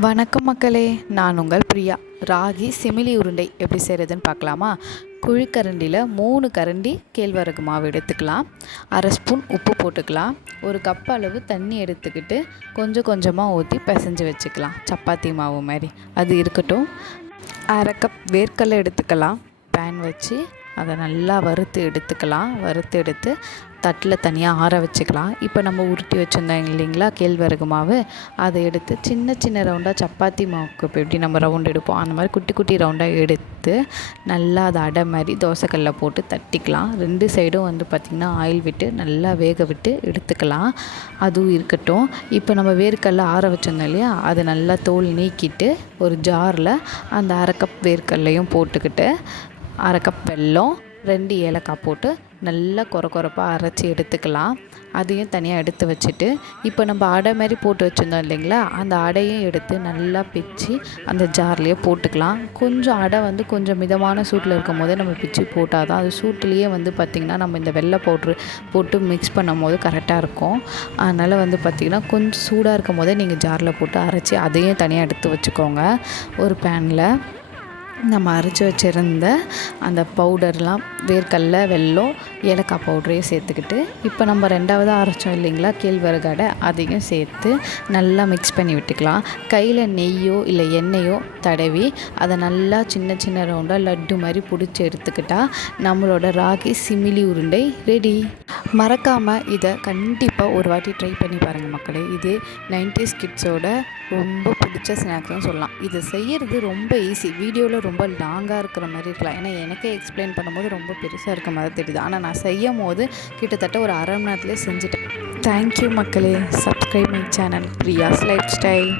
வணக்கம் மக்களே, நான் உங்கள் பிரியா. ராகி சிமிலி உருண்டை எப்படி செய்கிறதுன்னு பார்க்கலாமா? குழிக்கரண்டியில் 3 கரண்டி கேழ்வரகு மாவு எடுத்துக்கலாம். அரை ஸ்பூன் உப்பு போட்டுக்கலாம். ஒரு கப் அளவு தண்ணி எடுத்துக்கிட்டு கொஞ்சம் கொஞ்சமாக ஊற்றி பிசைஞ்சு வச்சுக்கலாம், சப்பாத்தி மாவு மாதிரி. அது இருக்கட்டும். அரை கப் வேர்க்கடலை எடுத்துக்கலாம். பேன் வச்சு அதை நல்லா வறுத்து எடுத்து தட்டில் தனியாக ஆற வச்சுக்கலாம். இப்போ நம்ம உருட்டி வச்சுருந்தோம் இல்லைங்களா கேழ்வரகு மாவு, அதை எடுத்து சின்ன சின்ன ரவுண்டாக சப்பாத்தி மாவுக்கு இப்போ எப்படி நம்ம ரவுண்ட் எடுப்போம் அந்த மாதிரி குட்டி குட்டி ரவுண்டாக எடுத்து நல்லா அதை அடை மாதிரி தோசைக்கல்லில் போட்டு தட்டிக்கலாம். 2 சைடும் பார்த்திங்கன்னா ஆயில் விட்டு நல்லா வேக விட்டு எடுத்துக்கலாம். அதுவும் இருக்கட்டும். இப்போ நம்ம வேர்க்கடலை ஆற வச்சுருந்தோம் இல்லையா, அதை நல்லா தோல் நீக்கிட்டு ஒரு ஜாரில் அந்த அரை கப் வேர்க்கடலையும் போட்டுக்கிட்டு அரை கப் வெல்லம் 2 ஏலக்காய் போட்டு நல்லா கொரப்பாக அரைச்சி எடுத்துக்கலாம். அதையும் தனியாக எடுத்து வச்சுட்டு இப்போ நம்ம அடை மாதிரி போட்டு வச்சுருந்தோம் இல்லைங்களா, அந்த அடையும் எடுத்து நல்லா பிச்சு அந்த ஜார்லேயே போட்டுக்கலாம். கொஞ்சம் அடை கொஞ்சம் மிதமான சூட்டில் இருக்கும் போதே நம்ம பிச்சு போட்டால் தான் அது சூட்லேயே பார்த்திங்கன்னா நம்ம இந்த வெள்ளை பவுட்ரு போட்டு மிக்ஸ் பண்ணும் போது கரெக்டாக இருக்கும். அதனால் பார்த்திங்கன்னா கொஞ்சம் சூடாக இருக்கும் போதே நீங்கள் ஜாரில் போட்டு அரைச்சி அதையும் தனியாக எடுத்து வச்சுக்கோங்க. ஒரு பேனில் நம்ம அரைச்சி வச்சுருந்த அந்த பவுடர்லாம் வேர்க்கடலை, வெல்லம், ஏலக்காய் பவுடரையும் சேர்த்துக்கிட்டு இப்போ நம்ம 2வது அரைச்சோம் இல்லைங்களா கேழ்வரகு அடை, அதையும் சேர்த்து நல்லா மிக்ஸ் பண்ணி விட்டுக்கலாம். கையில் நெய்யோ இல்லை எண்ணெயோ தடவி அதை நல்லா சின்ன சின்ன ரவுண்டாக லட்டு மாதிரி பிடிச்சி எடுத்துக்கிட்டால் நம்மளோட ராகி சிமிலி உருண்டை ரெடி. மறக்காமல் இதை கண்டிப்பாக ஒரு வாட்டி ட்ரை பண்ணி பாருங்கள் மக்களே. இது 90s கிட்ஸோட ரொம்ப பிடிச்ச ஸ்நாக்ஸ்னு சொல்லலாம். இதை செய்கிறது ரொம்ப ஈஸி. வீடியோவில் ரொம்ப லாங்காக இருக்கிற மாதிரி இருக்கலாம், ஏன்னா எனக்கே எக்ஸ்பிளைன் பண்ணும்போது ரொம்ப பெருசாக இருக்க மாதிரி தெரியுது. ஆனால் நான் செய்யும் போது கிட்டத்தட்ட ஒரு அரை மணி நேரத்துலேயே செஞ்சுட்டேன். தேங்க்யூ மக்களே. Subscribe my channel Priya's life style.